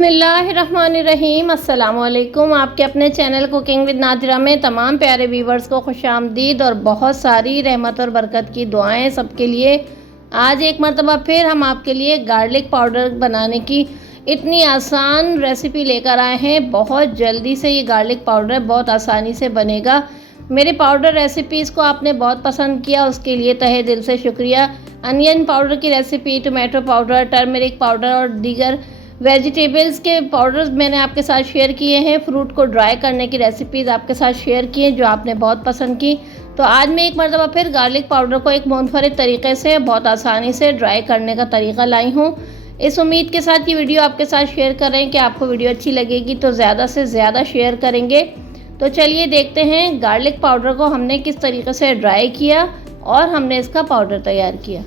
बिस्मिल्लाहिर्रहमानिर्रहीम। अस्सलामुअलैकुम। आपके अपने चैनल कुकिंग विद नादिरा में तमाम प्यारे व्यूवर्स को खुशामदीद और बहुत सारी रहमत और बरकत की दुआएं सबके लिए। आज एक मरतबा फिर हम आपके लिए गार्लिक पाउडर बनाने की इतनी आसान रेसिपी लेकर आए हैं। बहुत जल्दी से ये गार्लिक पाउडर बहुत आसानी से बनेगा। मेरे पाउडर रेसिपीज़ को आपने बहुत पसंद किया, उसके लिए तहे दिल से शुक्रिया। अनियन पाउडर की recipe, tomato powder, turmeric powder और दीगर वेजिटेबल्स के पाउडर्स मैंने आपके साथ शेयर किए हैं। फ्रूट को ड्राई करने की रेसिपीज़ आपके साथ शेयर की हैं जो आपने बहुत पसंद की। तो आज मैं एक मरतबा फिर गार्लिक पाउडर को एक मुनफरिद तरीके से बहुत आसानी से ड्राई करने का तरीका लाई हूँ। इस उम्मीद के साथ ये वीडियो आपके साथ शेयर कर रहे हैं कि आपको वीडियो अच्छी लगेगी तो ज़्यादा से ज़्यादा शेयर करेंगे। तो चलिए देखते हैं गार्लिक पाउडर को हमने किस तरीके से ड्राई किया और हमने इसका पाउडर तैयार किया।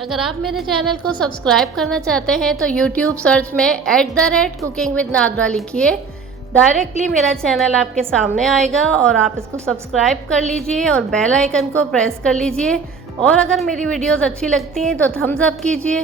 अगर आप मेरे चैनल को सब्सक्राइब करना चाहते हैं तो YouTube सर्च में @कुकिंग विद नादरा लिखिए। डायरेक्टली मेरा चैनल आपके सामने आएगा और आप इसको सब्सक्राइब कर लीजिए और बेल आइकन को प्रेस कर लीजिए। और अगर मेरी वीडियोस अच्छी लगती हैं तो थम्स अप कीजिए।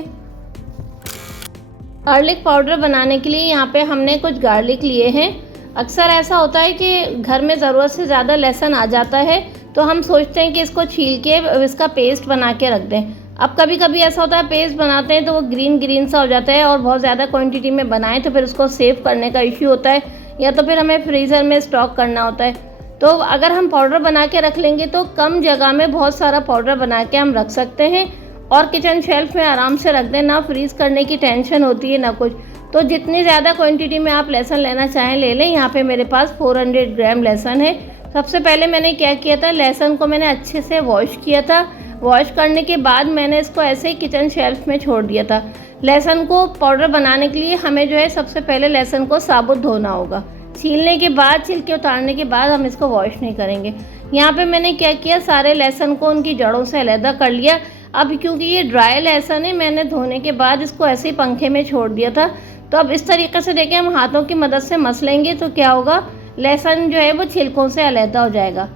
गार्लिक पाउडर बनाने के लिए यहाँ पे हमने कुछ गार्लिक लिए हैं। अक्सर ऐसा होता है कि घर में ज़रूरत से ज़्यादा लहसुन आ जाता है तो हम सोचते हैं कि इसको छील के इसका पेस्ट बना के रख दें। अब कभी कभी ऐसा होता है पेस्ट बनाते हैं तो वो ग्रीन सा हो जाता है और बहुत ज़्यादा क्वांटिटी में बनाएं तो फिर उसको सेव करने का इश्यू होता है या तो फिर हमें फ्रीज़र में स्टॉक करना होता है। तो अगर हम पाउडर बना के रख लेंगे तो कम जगह में बहुत सारा पाउडर बना के हम रख सकते हैं और किचन शेल्फ में आराम से रख दें। ना फ्रीज़ करने की टेंशन होती है ना कुछ। तो जितनी ज़्यादा क्वान्टिटी में आप लहसुन लेना चाहें ले लें। यहाँ पर मेरे पास 400 ग्राम लहसुन है। सबसे पहले मैंने क्या किया था, लहसुन को मैंने अच्छे से वॉश किया था। वॉश करने के बाद मैंने इसको ऐसे ही किचन शेल्फ में छोड़ दिया था। लहसुन को पाउडर बनाने के लिए हमें जो है सबसे पहले लहसुन को साबुत धोना होगा। छीलने के बाद, छिलके उतारने के बाद हम इसको वॉश नहीं करेंगे। यहाँ पे मैंने क्या किया, सारे लहसुन को उनकी जड़ों से अलहदा कर लिया। अब क्योंकि ये ड्राई लहसुन है मैंने धोने के बाद इसको ऐसे ही पंखे में छोड़ दिया था। तो अब इस तरीके से देखिए हम हाथों की मदद से मसलेंगे तो क्या होगा, लहसुन जो है वो छिलकों से अलहदा हो जाएगा।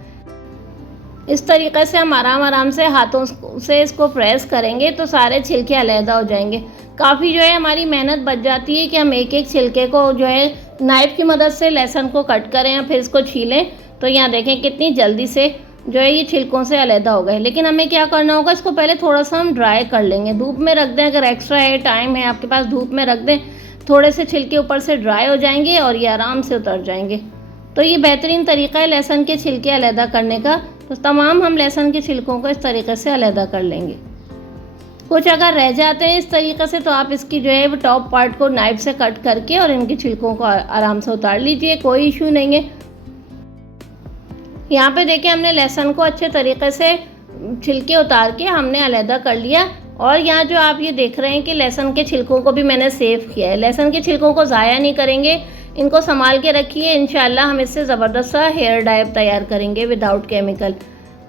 इस तरीके से हम आराम से हाथों से इसको प्रेस करेंगे तो सारे छिलके अलहदा हो जाएंगे। काफ़ी जो है हमारी मेहनत बच जाती है कि हम एक एक छिलके को जो है नाइफ़ की मदद से लहसुन को कट करें और फिर इसको छीलें। तो यहाँ देखें कितनी जल्दी से जो है ये छिलकों से अलहदा हो गए। लेकिन हमें क्या करना होगा, इसको पहले थोड़ा सा हम ड्राई कर लेंगे, धूप में रख दें। अगर एक्स्ट्रा है, टाइम है आपके पास, धूप में रख दें, थोड़े से छिलके ऊपर से ड्राई हो जाएंगे और ये आराम से उतर जाएंगे। तो ये बेहतरीन तरीका है लहसुन के छिलके अलहदा करने का। तो तमाम हम लहसुन के छिलकों को इस तरीके से अलहदा कर लेंगे। कुछ अगर रह जाते हैं इस तरीके से तो आप इसकी जो है वो टॉप पार्ट को नाइफ से कट करके और इनके छिलकों को आराम से उतार लीजिए, कोई इशू नहीं है। यहाँ पे देखिए हमने लहसुन को अच्छे तरीके से छिलके उतार के हमने अलहदा कर लिया। और यहाँ जो आप ये देख रहे हैं कि लहसुन के छिलकों को भी मैंने सेव किया है। लहसुन के छिलकों को ज़ाया नहीं करेंगे, इनको संभाल के रखिए। इंशाल्लाह हम इससे ज़बरदस्त सा हेयर डाई तैयार करेंगे विदाउट केमिकल।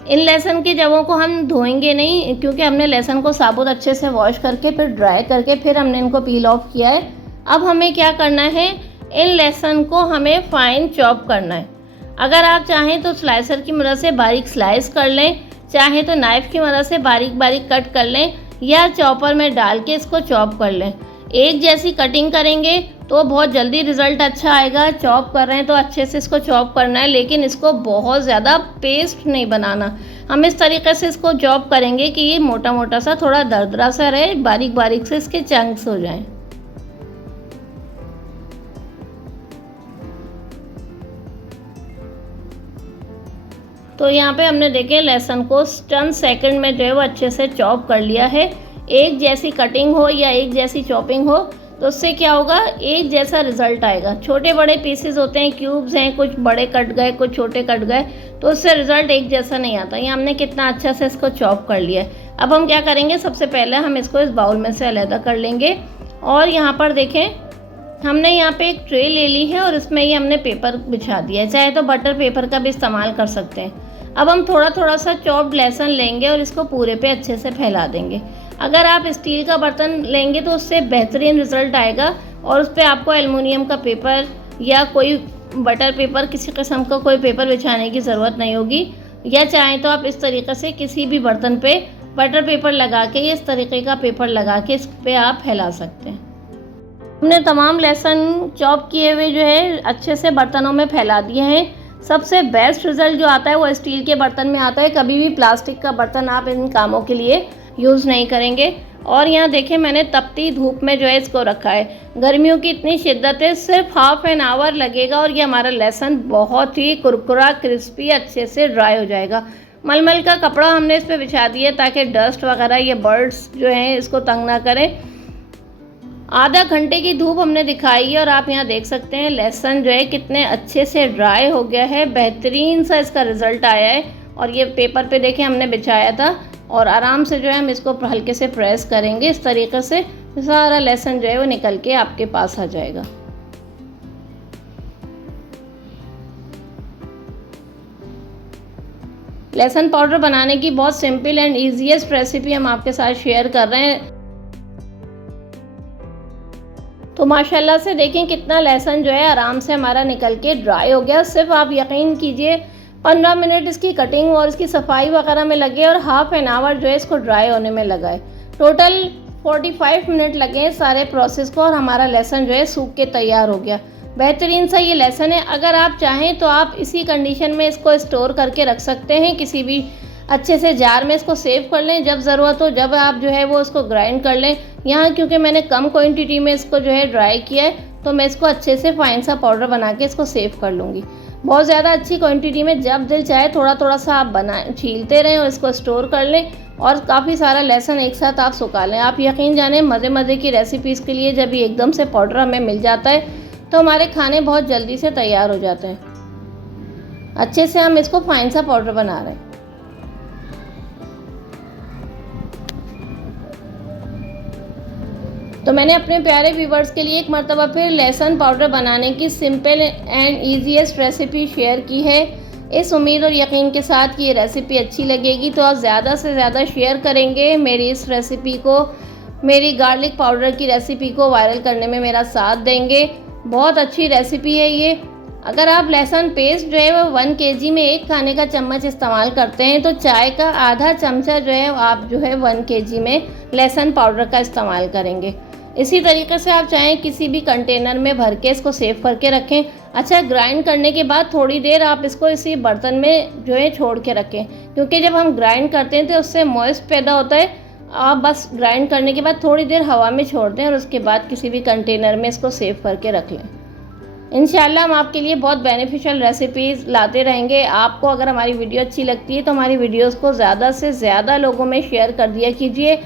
इन लहसुन की जगहों को हम धोएंगे नहीं क्योंकि हमने लहसुन को साबुत अच्छे से वॉश करके फिर ड्राई करके फिर हमने इनको पील ऑफ किया है। अब हमें क्या करना है, इन लहसुन को हमें फ़ाइन चॉप करना है। अगर आप चाहें तो स्लाइसर की मदद से बारीक स्लाइस कर लें, चाहे तो नाइफ़ की मदद से बारीक बारीक कट कर लें या चॉपर में डाल के इसको चॉप कर लें। एक जैसी कटिंग करेंगे तो बहुत जल्दी रिज़ल्ट अच्छा आएगा। चॉप कर रहे हैं तो अच्छे से इसको चॉप करना है, लेकिन इसको बहुत ज़्यादा पेस्ट नहीं बनाना। हम इस तरीके से इसको चॉप करेंगे कि ये मोटा मोटा सा, थोड़ा दरदरा सा रहे, बारीक बारीक से इसके चंक्स हो जाएं। तो यहाँ पे हमने देखे लहसुन को चंद सेकंड में जो है वो अच्छे से चॉप कर लिया है। एक जैसी कटिंग हो या एक जैसी चॉपिंग हो तो उससे क्या होगा, एक जैसा रिज़ल्ट आएगा। छोटे बड़े पीसेस होते हैं, क्यूब्स हैं, कुछ बड़े कट गए कुछ छोटे कट गए तो उससे रिज़ल्ट एक जैसा नहीं आता। ये हमने कितना अच्छा से इसको चॉप कर लिया है। अब हम क्या करेंगे, सबसे पहले हम इसको इस बाउल में से अलहदा कर लेंगे। और यहाँ पर देखें हमने यहाँ पे एक ट्रे ले ली है और इसमें ये हमने पेपर बिछा दिया है। चाहे तो बटर पेपर का भी इस्तेमाल कर सकते हैं। अब हम थोड़ा थोड़ा सा चॉप्ड लहसुन लेंगे और इसको पूरे पे अच्छे से फैला देंगे। अगर आप स्टील का बर्तन लेंगे तो उससे बेहतरीन रिज़ल्ट आएगा और उस पर आपको एलुमिनियम का पेपर या कोई बटर पेपर, किसी किस्म का कोई पेपर बिछाने की ज़रूरत नहीं होगी। या चाहें तो आप इस तरीके से किसी भी बर्तन पे बटर पेपर लगा के, इस तरीके का पेपर लगा के इस पर आप फैला सकते हैं। हमने तमाम लहसुन चॉप किए हुए जो है अच्छे से बर्तनों में फैला दिए हैं। सबसे बेस्ट रिज़ल्ट जो आता है वो स्टील के बर्तन में आता है। कभी भी प्लास्टिक का बर्तन आप इन कामों के लिए यूज़ नहीं करेंगे। और यहाँ देखें मैंने तपती धूप में जो है इसको रखा है। गर्मियों की इतनी शिद्दत है, सिर्फ हाफ एन आवर लगेगा और ये हमारा लहसुन बहुत ही कुरकुरा क्रिस्पी अच्छे से ड्राई हो जाएगा। मलमल का कपड़ा हमने इस पर बिछा दिया ताकि डस्ट वगैरह ये बर्ड्स जो हैं इसको तंग ना करें। आधा घंटे की धूप हमने दिखाई है और आप यहाँ देख सकते हैं लहसुन जो है कितने अच्छे से ड्राई हो गया है। बेहतरीन सा इसका रिज़ल्ट आया है। और ये पेपर पे देखें हमने बिछाया था और आराम से जो है हम इसको हल्के से प्रेस करेंगे। इस तरीके से सारा लहसुन जो है वो निकल के आपके पास आ जाएगा। लहसुन पाउडर बनाने की बहुत सिंपल एंड ईजीएस्ट रेसिपी हम आपके साथ शेयर कर रहे हैं। तो माशाल्लाह से देखें कितना लहसुन जो है आराम से हमारा निकल के ड्राई हो गया। सिर्फ आप यकीन कीजिए 15 मिनट इसकी कटिंग और इसकी सफाई वगैरह में लगे और हाफ एन आवर जो है इसको ड्राई होने में लगा है। टोटल 45 मिनट लगे सारे प्रोसेस को और हमारा लहसुन जो है सूख के तैयार हो गया। बेहतरीन सा ये लहसुन है। अगर आप चाहें तो आप इसी कंडीशन में इसको स्टोर करके रख सकते हैं। किसी भी अच्छे से जार में इसको सेव कर लें, जब ज़रूरत हो जब आप जो है वो इसको ग्राइंड कर लें। यहाँ क्योंकि मैंने कम क्वांटिटी में इसको जो है ड्राई किया है तो मैं इसको अच्छे से फाइन सा पाउडर बना के इसको सेव कर लूँगी। बहुत ज़्यादा अच्छी क्वांटिटी में जब दिल चाहे थोड़ा थोड़ा सा आप छीलते रहें और इसको स्टोर कर लें और काफ़ी सारा लहसुन एक साथ आप सुखा लें। आप यकीन जानें मज़े मज़े की रेसिपीज़ के लिए जब ये एकदम से पाउडर हमें मिल जाता है तो हमारे खाने बहुत जल्दी से तैयार हो जाते हैं। अच्छे से हम इसको फाइन सा पाउडर बना रहे हैं। तो मैंने अपने प्यारे व्यूवर्स के लिए एक मर्तबा फिर लहसुन पाउडर बनाने की simple and easiest recipe share की है। इस उम्मीद और यकीन के साथ कि ये रेसिपी अच्छी लगेगी तो आप ज़्यादा से ज़्यादा शेयर करेंगे। मेरी इस रेसिपी को, मेरी गार्लिक पाउडर की रेसिपी को वायरल करने में मेरा साथ देंगे। बहुत अच्छी रेसिपी है ये। अगर आप लहसुन पेस्ट जो है वो 1 kg में 1 खाने का चम्मच इस्तेमाल करते हैं तो चाय का आधा चमचा जो है आप जो है 1 kg में लहसुन पाउडर का इस्तेमाल करेंगे। इसी तरीके से आप चाहें किसी भी कंटेनर में भर के इसको सेव करके रखें। अच्छा, ग्राइंड करने के बाद थोड़ी देर आप इसको इसी बर्तन में जो है छोड़ के रखें, क्योंकि जब हम ग्राइंड करते हैं तो उससे मॉइस्ट पैदा होता है। आप बस ग्राइंड करने के बाद थोड़ी देर हवा में छोड़ दें और उसके बाद किसी भी कंटेनर में इसको सेव करके रख लें। इंशाल्लाह हम आपके लिए बहुत बेनिफिशियल रेसिपीज़ लाते रहेंगे। आपको अगर हमारी वीडियो अच्छी लगती है तो हमारी वीडियोस को ज़्यादा से ज़्यादा लोगों में शेयर कर दिया कीजिए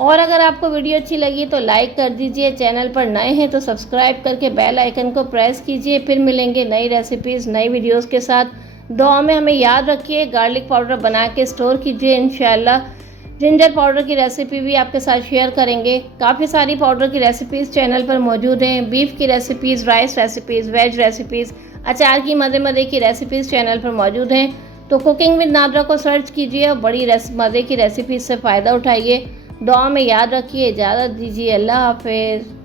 और अगर आपको वीडियो अच्छी लगी तो लाइक कर दीजिए। चैनल पर नए हैं तो सब्सक्राइब करके बेल आइकन को प्रेस कीजिए। फिर मिलेंगे नई रेसिपीज़ नई वीडियोस के साथ। दुआ में हमें याद रखिए, गार्लिक पाउडर बना के स्टोर कीजिए। इंशाल्लाह जिंजर पाउडर की रेसिपी भी आपके साथ शेयर करेंगे। काफ़ी सारी पाउडर की रेसिपीज़ चैनल पर मौजूद हैं। बीफ की recipes, rice recipes, veg recipes, अचार की मज़े मज़े की रेसिपीज़ चैनल पर मौजूद हैं। तो कुकिंग विद नादरा को सर्च कीजिए और बड़ी मज़े की रेसिपीज़ से फ़ायदा उठाइए। दुआ में याद रखिए। इजाज़त दीजिए। अल्लाह हाफ़िज़।